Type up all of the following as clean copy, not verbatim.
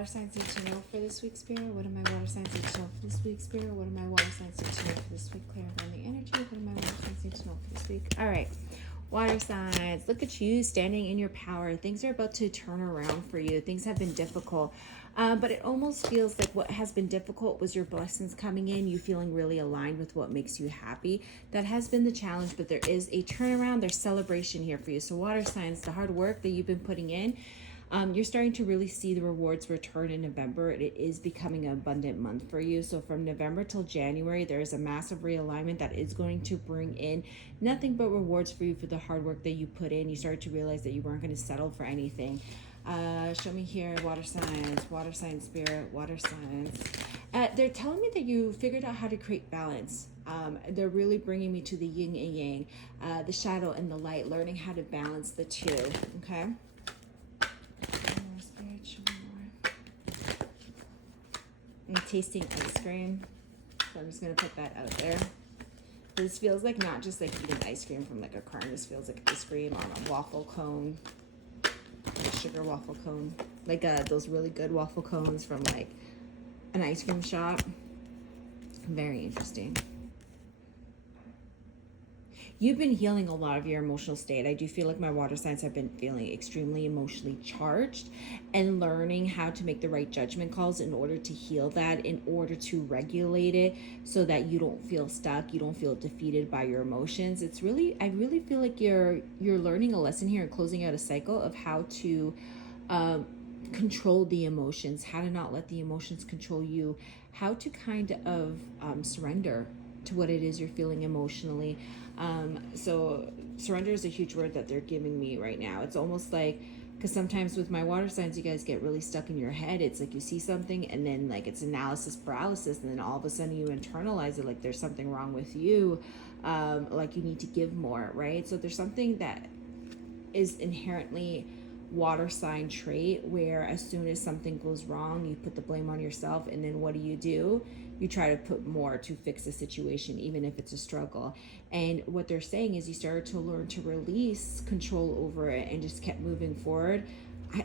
water signs need to know for this week, Spirit? What do my water signs need to know for this week, Spirit? What do my water signs need to know for this week? Clear and grounding energy. What do my water signs need to know for this week? All right. Water signs, look at you standing in your power. Things are about to turn around for you. Things have been difficult. But it almost feels like what has been difficult was your blessings coming in, you feeling really aligned with what makes you happy. That has been the challenge, but there is a turnaround. There's celebration here for you. So water signs, the hard work that you've been putting in, you're starting to really see the rewards return in November. It is becoming an abundant month for you. So from November till January, there is a massive realignment that is going to bring in nothing but rewards for you for the hard work that you put in. You started to realize that you weren't going to settle for anything. Show me here, water signs, spirit, water signs. They're telling me that you figured out how to create balance. They're really bringing me to the yin and yang, the shadow and the light, learning how to balance the two, okay? More spirit, show me more. I'm tasting ice cream, so I'm just going to put that out there. This feels like not just like eating ice cream from like a carton. This feels like ice cream on a waffle cone. A sugar waffle cone, like those really good waffle cones from like an ice cream shop. Very interesting. You've been healing a lot of your emotional state. I do feel like my water signs have been feeling extremely emotionally charged and learning how to make the right judgment calls in order to heal that, in order to regulate it so that you don't feel stuck, you don't feel defeated by your emotions. It's really, I really feel like you're learning a lesson here and closing out a cycle of how to control the emotions, how to not let the emotions control you, how to kind of surrender to what it is you're feeling emotionally. So surrender is a huge word that they're giving me right now. It's almost like, because sometimes with my water signs, you guys get really stuck in your head. It's like you see something and then like it's analysis paralysis, and then all of a sudden you internalize it like there's something wrong with you, like you need to give more, right? So there's something that is inherently water sign trait where as soon as something goes wrong, you put the blame on yourself, and then what do? You try to put more to fix the situation, even if it's a struggle. And what they're saying is you started to learn to release control over it and just kept moving forward.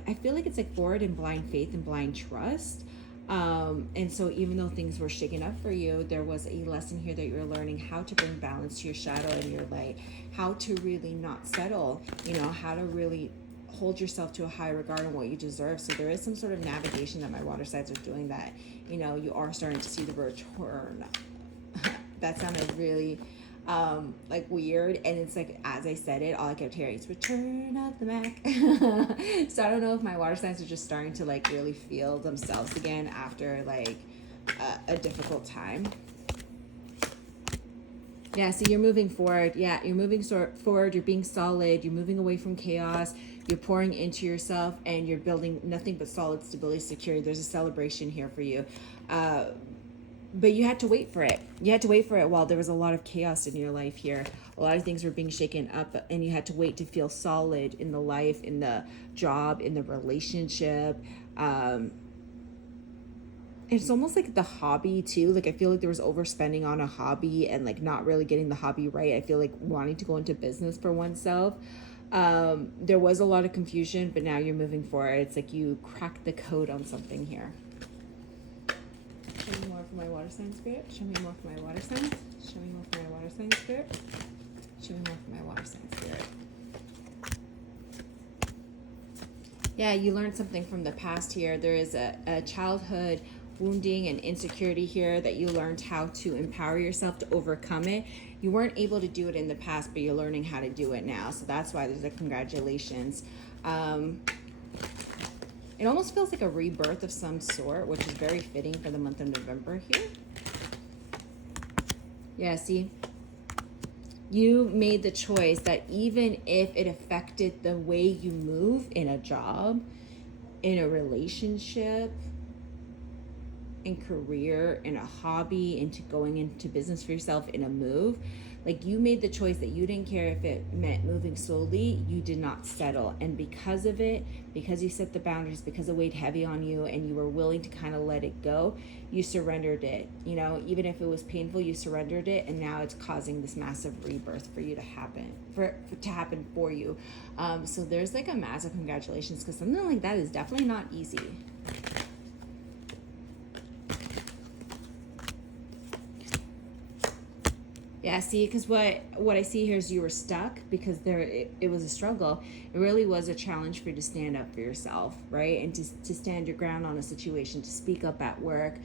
I feel like it's like forward in blind faith and blind trust. And so even though things were shaking up for you, there was a lesson here that you're learning how to bring balance to your shadow and your light, how to really not settle, how to really hold yourself to a high regard on what you deserve. So there is some sort of navigation that my water signs are doing that, you are starting to see the return. That sounded really like weird, and it's like as I said it, all I kept hearing is return of the Mac. So I don't know if my water signs are just starting to like really feel themselves again after like a difficult time. Yeah, so you're moving forward. Yeah, you're moving forward. You're being solid. You're moving away from chaos. You're pouring into yourself, and you're building nothing but solid stability, security. There's a celebration here for you. But you had to wait for it. You had to wait for it while there was a lot of chaos in your life here. A lot of things were being shaken up, and you had to wait to feel solid in the life, in the job, in the relationship. It's almost like the hobby too. Like I feel like there was overspending on a hobby and like not really getting the hobby right. I feel like wanting to go into business for oneself. There was a lot of confusion, but now you're moving forward. It's like you cracked the code on something here. Show me more for my water sign, spirit. Show me more for my water signs. Show me more for my water sign, spirit. Show me more for my water sign, spirit. Yeah, you learned something from the past here. There is a childhood wounding and insecurity here that you learned how to empower yourself to overcome it. You weren't able to do it in the past, but you're learning how to do it now. So that's why there's a congratulations. It almost feels like a rebirth of some sort, which is very fitting for the month of November here. Yeah, see? You made the choice that even if it affected the way you move in a job, in a relationship, in career, in a hobby, into going into business for yourself, in a move, like you made the choice that you didn't care if it meant moving slowly, you did not settle. And because of it, because you set the boundaries, because it weighed heavy on you and you were willing to kind of let it go, you surrendered it. Even if it was painful, you surrendered it, and now it's causing this massive rebirth for you to happen, to happen for you. So there's like a massive congratulations, because something like that is definitely not easy. Yeah, see, because what I see here is you were stuck because it was a struggle. It really was a challenge for you to stand up for yourself, right? And to stand your ground on a situation, to speak up at work,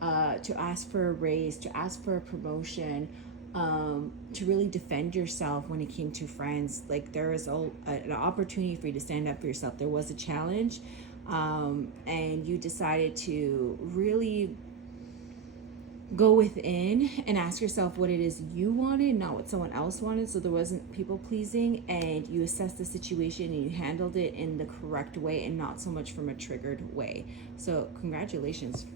to ask for a raise, to ask for a promotion, to really defend yourself when it came to friends. Like there was an opportunity for you to stand up for yourself. There was a challenge, and you decided to really go within and ask yourself what it is you wanted, not what someone else wanted. So there wasn't people pleasing, and you assessed the situation and you handled it in the correct way and not so much from a triggered way. So congratulations